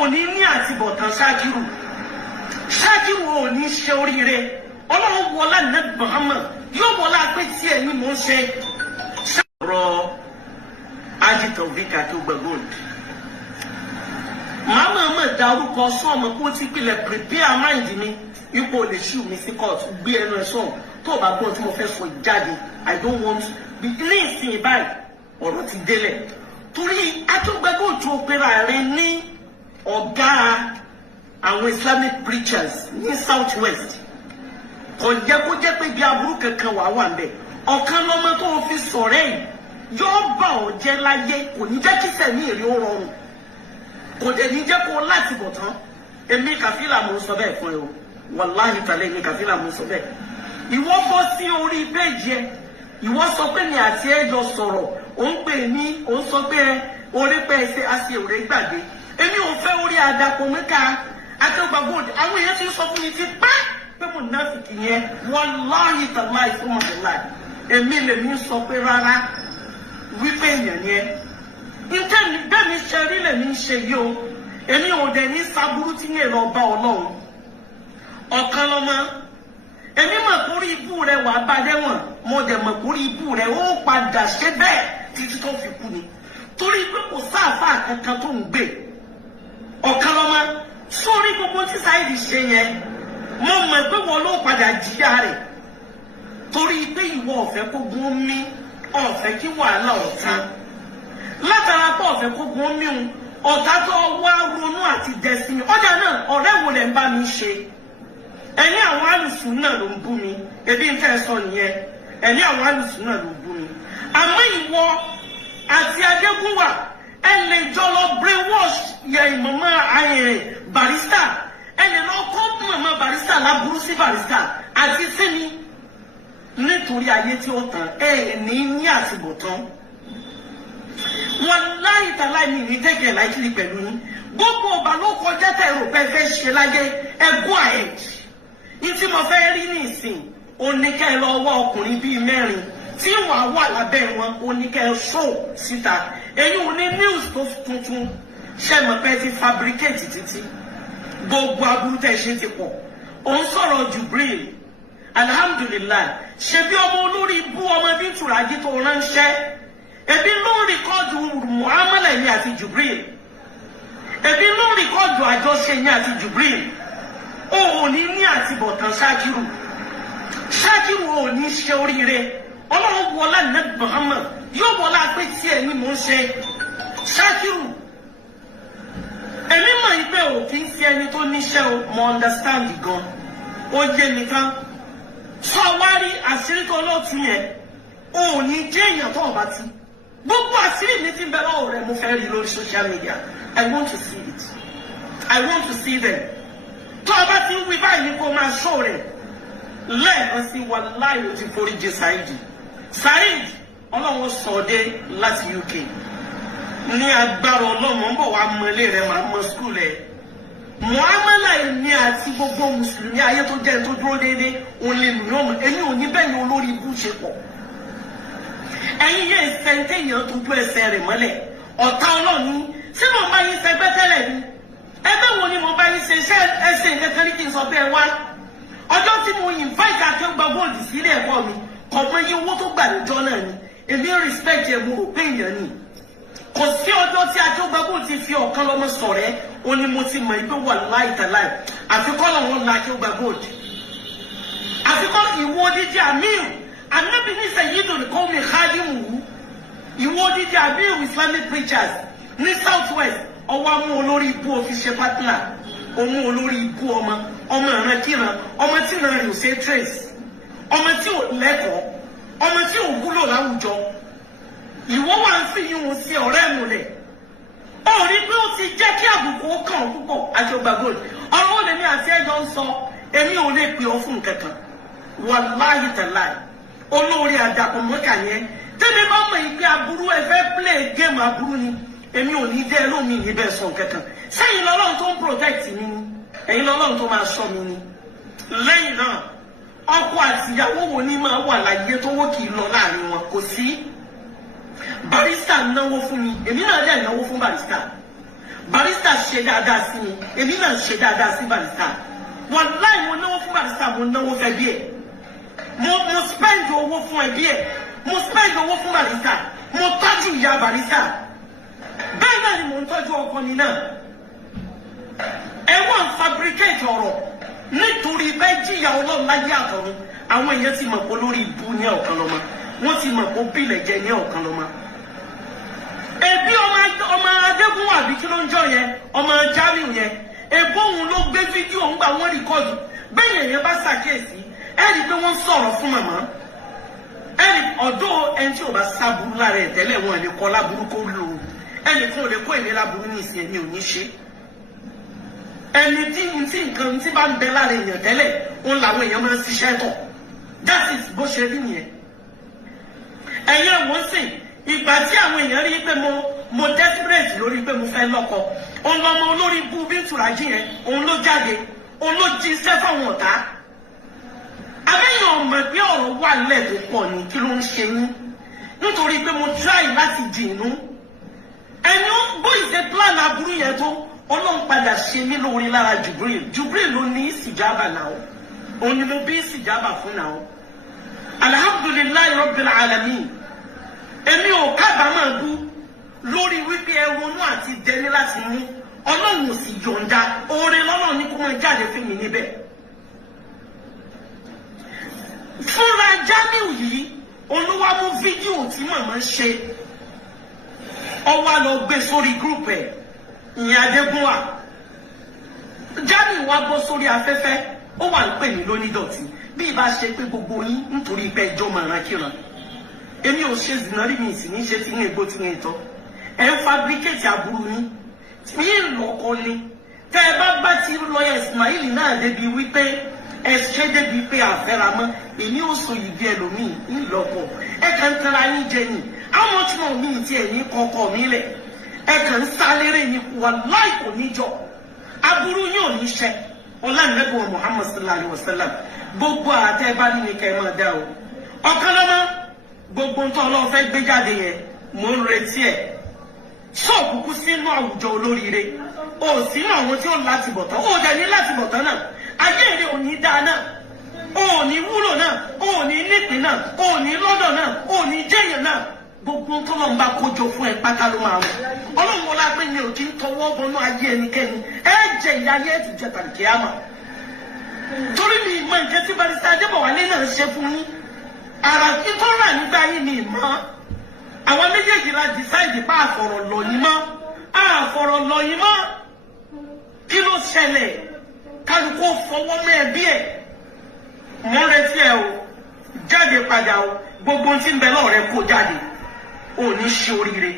Oni ní àtibọ̀tán Ṣákírù ò ní ṣe oríire Ọlọ́run wọlá Nabi Muhammad yóò wọlá pé tí ẹ ní mò ń ṣe ṣàrọ̀ ajitọ̀ vika tó gbẹ̀gbọ́n màmá mọ̀ dárúkọ sọ́ọ̀mù kó tí pilẹ̀ prepare mind mi ipò lè ṣù mí sí court gbé ẹnu ẹ̀ sọ̀rọ̀ tó bá gbọ́n tí mo fẹ́ sọ jáde I don't want be ní ìsìn báyìí ọ̀rọ̀ ti délẹ̀ torí atúgbẹ́gbọ́n tó pera rẹ̀ ní ọ̀gá àwọn Islamic preachers ní South West kò jẹ́ kó jẹ́ pé bí aburú kankan wà ńbẹ̀ ọ̀kan lọ́mọ tó fi sọ̀rẹ́ yìí yóò bá ọ jẹ́ láyé kò ní jẹ́ kí sẹ̀mí èrè ó rọrùn kò dẹ̀ ní jẹ́ kó láti bọ̀ tán èmi kàfílà mo sọ bẹ́ẹ̀ fún ẹ o wàláhì tàlẹ́ èmi kàfílà mo sọ bẹ́ẹ̀ ìwọ bọ́ sí orí péjì ẹ ìwọ sọ pé ní àti ẹ jọ sọ̀rọ̀ ó ń pè ní ó ń sọ pé orí pé ẹsẹ̀ àti òré gbàgbé èmi ò fẹ́ orí àdàpọ̀ mẹ́ka àtẹ̀gbàgbọ́dì àwọn èèyàn ti sọ fún mi ti pẹ́ pé mo náà fi kìyẹn wàláhì tàláì fún mọ̀tẹ́láì èmi lèmi sọ pé rárá wípé èèyàn yẹn ntẹ́ni bẹ́ẹ̀ mi ṣe rí lèmi ṣe yìí o èmi ò dẹ̀ ní sábúrú tí yẹn lọ bá Ọlọ́run ọ̀kan lọ́mọ èmi mọ̀ kórí ibú rẹ̀ wà bá dẹ́wọ̀n mo dẹ̀ mọ̀ kórí ibú rẹ̀ ó padà ṣe bẹ́ẹ̀ títí tó fi kú ni torí pé kò sáàfà kankan tó ń gbé ọ̀kan lọ́mọ sórí gbogbo tí Saidi ṣe yẹn mo mọ̀ pé wọn ló padà jìyà rẹ̀ torí pé ìwọ ọ̀fẹ́ kó gún mi ọ̀fẹ́ kí wàhálà ọ̀tán látara pé ọ̀fẹ́ kó gún mi ọ̀tá tó wá ronú àti dẹ̀sìn ọjà náà ọ̀rẹ́ wo lẹ̀ ń bá mi ṣe ẹni àwọn alùsùn náà ló ń bú mi ebi ń fẹ́ sọ nìyẹn ẹni àwọn alùsùn náà ló ń bú mi àmọ́ ìwọ àti Adégúnwà ẹ lè jọ lọ brainwash yẹ ìmọ̀mọ́ ayẹyẹ Barrister ẹ lè lọ kó mọ̀mọ́ Barrister láburú sí Barrister àti Sini nítorí ayé tí ó tàn ẹ ní àtìbọ̀tán wọn láì tàláì mi ní tẹ́kẹ̀ láìkiri pẹ̀lú yín gbogbo ọba ló kọjá tẹ̀ rò pé fẹ́ ṣe láyé ẹ go ahead ní tí mo fẹ́ rí ní ìsìn oníkẹ́ lọ wá ọkùnrin bíi mẹ́rin tí wàá wà lábẹ́ wọn oníkẹ́ show síta èyí ò ní news tó tuntun ṣe mọ̀ pé ti fabricate títí gbogbo aburú tẹ̀ ṣe ti pọ̀ òun sọ̀rọ̀ Gabriel alhamdulillah ṣe bí ọmọ olórí ibú ọmọ bí tùràjí tó ránṣẹ́ ebi ló ń rìkọ́dù muamala yìí àti Gabriel ebi ló ń rìkọ́dù àjọṣe yìí àti Gabriel òun ní àtibọ̀tán Ṣákírù ò ní ṣe oríire Ọlọ́run wọlá Nabi Muhammad yóò wọlá pé tí ẹ ní mò ń ṣe Ṣákírù èmi mọ̀ ìpè òfin sí ẹni tó níṣẹ́ o mo understand gan ó yé mi tán sọ wá rí àṣírí tó lọ́ọ̀tún yẹn ò ní jẹ́ èèyàn tó ọba tí gbogbo àṣírí mi ti ń bẹ lọ́wọ́ rẹ̀ mo fẹ́ rí lórí social media I want to see it I want to see them tó ọba tí ń wí báyìí ni kò máa ṣó rẹ̀ lẹ́ẹ̀kan sí wàláhì ó ti forí jẹ Saidi Ọlọ́run sọ̀dé láti UK ní agbára Ọlọ́run ń bọ̀ wá mọ́lé rẹ̀ máa mọ́ skul rẹ̀ muamala ẹni àti gbogbo mùsùlùmí ayé tó jẹ́ tó dúró déédéé òun lè lù náà ẹni ò ní bẹ́ẹ̀ ni olórí ibú ṣe pọ̀ ẹ̀yin yẹn sẹ́ńtẹ̀yàn tó dú ẹsẹ̀ rẹ̀ mọ́lẹ̀ ọ̀tá Ọlọ́run ṣé mo bá yín sẹgbẹ́ tẹ́lẹ̀ ni ẹgbẹ́ wo ni mo bá yín ṣe ṣé ẹsẹ̀ nǹkan ní kí n sọ bẹ́ẹ̀ wá ọjọ́ tí mo invite akẹ́gbà bọ́ọ̀lù sílé ẹ̀kọ́ mi kọ̀ọ̀kan iye owó tó gbà níjọ́ náà ni èmi respect ẹ̀ mo rò pé èèyàn ni kò sí ọjọ́ tí akẹ́gbà bọ́ọ̀lù ti fi ọ̀kan lọ́mọ sọ̀rẹ́ ó ní mo ti mọ̀ ìpé wà láìtàláì àfikọ́ làwọn la akẹ́gbà bọ́ọ̀lù àfikọ́ ìwọ dídí àmíù Ànábì ní sayyidul qawmi khadimuhu ìwọ dídí àmíù Islamic preachers ní South West ọwọ́ amú olórí ibú òfin ṣe partner òun olórí ibú ọmọ ìran kíran ọmọ tí ìran rẹ̀ ò ṣe trace ọmọ tí ò lẹ́kọ̀ọ́ ọmọ tí ò wúlò láwùjọ ìwọ wà ń fi yín wọn sí ọ̀rẹ́ ìmùlẹ̀ ó rí pé ó ti jẹ́ kí àbùkù ó kàn púpọ̀ àjọgbà gold ọ̀rọ̀ òde ní àti ẹjọ́ ń sọ èmi ò lè pè ọ́ fún nǹkan kan wàláhì tàláì olórí àdàpọ̀ mọ́kà yẹn tẹ́lẹ̀ bá mọ̀ ìpè aburú ẹ fẹ́ play game aburú ni èmi ò ní dẹ́ lómi níbẹ̀ sọ nǹkan kan sẹ́yìn lọ́lọ́run tó ń protect mi ni ẹ̀yin lọ́lọ́run tó máa sọ mi ni lẹ́yìn náà ọkọ àti ìyàwó wo ni máa wà láyé tó wó kì í lọ láàrin wọn kò sí Barrister náwó fún mi èmi náà dẹ̀ náwó fún Barrister barista ṣe dáadáa sí mi èmi náà ṣe dáadáa sí barista wallahi mo náwó fún barista mo náwó fẹ́ bí ẹ̀ mo spend owó fún ẹbí ẹ̀ mo spend owó fún barista mo tọ́jú ìyá barista bẹ́ẹ̀ náà ni mo ń tọ́jú ọkọ mi náà ẹ̀wọ̀n fabricate ọ̀rọ̀ nítorí bẹ́ẹ̀ jíyà ọlọ́run láyé àtọ̀run àwọn èèyàn ti mọ̀ pé olórí ibu ní ọ̀kan lọ́mọ wọ́n ti mọ̀ pé bílẹ̀ jẹ ní ọ̀kan lọ́mọ. Ebi ọmọ Adégún àbí kí ló ń jọ yẹn ọmọ Jamiu yẹn ebó òun ló gbé fídíò ńgbà wọ́n rìkọ́dù bẹ́ẹ̀ yẹn bá ṣàkíyèsí ẹ̀rí pé wọ́n sọ̀rọ̀ fún màmá ẹ̀rí ọ̀dọ́ ẹni tí ò bá sábúrú lára ẹ̀ tẹ́lẹ̀ wọn lè kọ́ láburú kó lò ó ẹnì kan ò lè kó èmi láburú ní ìsìn ẹ̀mí ò ní ṣe ẹni tí nǹkan tí bá ń bẹ lára èèyàn tẹ́lẹ̀ òun làwọn èèyàn máa ń ṣiṣẹ́ tọ̀ that is bó ṣe rí nìyẹn ẹ̀yẹ wọ́n sìn ìgbà tí àwọn èèyàn rí pé mo desperate lórí pé mo fẹ́ lọ́kọ òun lọ́mọ olórí bú bí tùràjì yẹn òun ló jáde òun ló jí iṣẹ́ fáwọn ọ̀tá abẹ́yẹn ọmọ pé ọ̀rọ̀ wà nílẹ̀ tó pọ̀ ní kí ló ń ṣe yín nítorí pé mo try láti dìínú ẹni bó ìṣe plan aburú yẹn tó ọlọ́run padà ṣe mí lórí lára Jubril ló ní ìsìjábà náà òun ni mo bí ìsìjábà fún náà alhamdulillahi rabbil alamin èmi ò kábàámọ̀ bú lórí wípé ẹ ronú àti dẹni láti mú ọlọ́run ò sì yọ̀ǹda oore lọ́lọ́run ní kó máa jáde fún mi níbẹ̀. fúnra Jamiu yìí olúwa mú fídíò tí màmá ṣe ọwọ́ lọ gbé sórí gúrùpù ẹ̀ ìyẹn Adégún wà Jamiu wá bọ́ sórí afẹ́fẹ́ ó wà ń pè mí lónídọ̀tí bí ìbá ṣe pé gbogbo yín nítorí pé ẹjọ́ máa rán kíran èmi ò ṣe zìnà rí mi sì ní ṣe tí ní egbò tí ní ìtọ́ ẹ̀ ń fabricate aburú ní tí ní lọ́kọ ni tẹ́ ẹ bá ti lọ́yà Ismail náà débi wípé ẹ ṣe débi pé àfẹ́ra mọ́ èmi ò sọ yìí bí ẹlòmíì ńlọ́pọ̀ ẹ kàn ń tẹ́ra yín jẹ ni àwọn tí mo mí ti ẹ̀ ní kọ́kọ́ mi lẹ̀ ẹ kàn ń sálérè ní wallahi kò ní jọ aburú yóò ní ṣẹ ọlọ́nàbẹ̀wò Muhammad sallallahu alayhi wa sallam gbogbo àtẹ bá ní kẹ́ ẹ máa dá o ọ̀kan lọ́mọ gbogbo ń tọ́ ọlọ́run fẹ́ gbé jáde yẹn mò ń retí ẹ̀ ṣọ́ọ̀kùkù sínú àwùjọ olóríire o sínú àwọn tí ó láti bọ̀tán ó dẹ̀ ní láti bọ̀tán náà ayé èrè ò ní dáa náà o ò ní wúlò náà o ò ní nípìn náà o ò ní lọ́dọ̀ náà o ò ní jẹ́yàn náà gbogbo ń tọ́lọ́ ń bá kójọ fún ẹ pátá ló máa wọ̀ ọlọ́run wọlé pé mi ò kí ń tọwọ́ bọnú ayé ẹnikẹ́ni ẹ jẹ ìyá ayé ẹ ti jẹ tàbí àmà torí mi ìmọ̀ nǹkan tí barista Adébọ̀wálé náà ṣe fún yín ara tí tó rà nígbà yín ni ìmọ̀ àwọn méjèèjì la decide pa àfọ̀rọ̀ lọ yín mọ́ àfọ̀rọ̀ lọ yín mọ́ kí ló ṣẹlẹ̀ kálukú fọwọ́ mọ́ ẹbí ẹ̀ mọ́ retí ẹ o jáde padà o gbogbo tí ń bẹ lọ́rẹ̀ kó jáde ò ní ṣe oríire.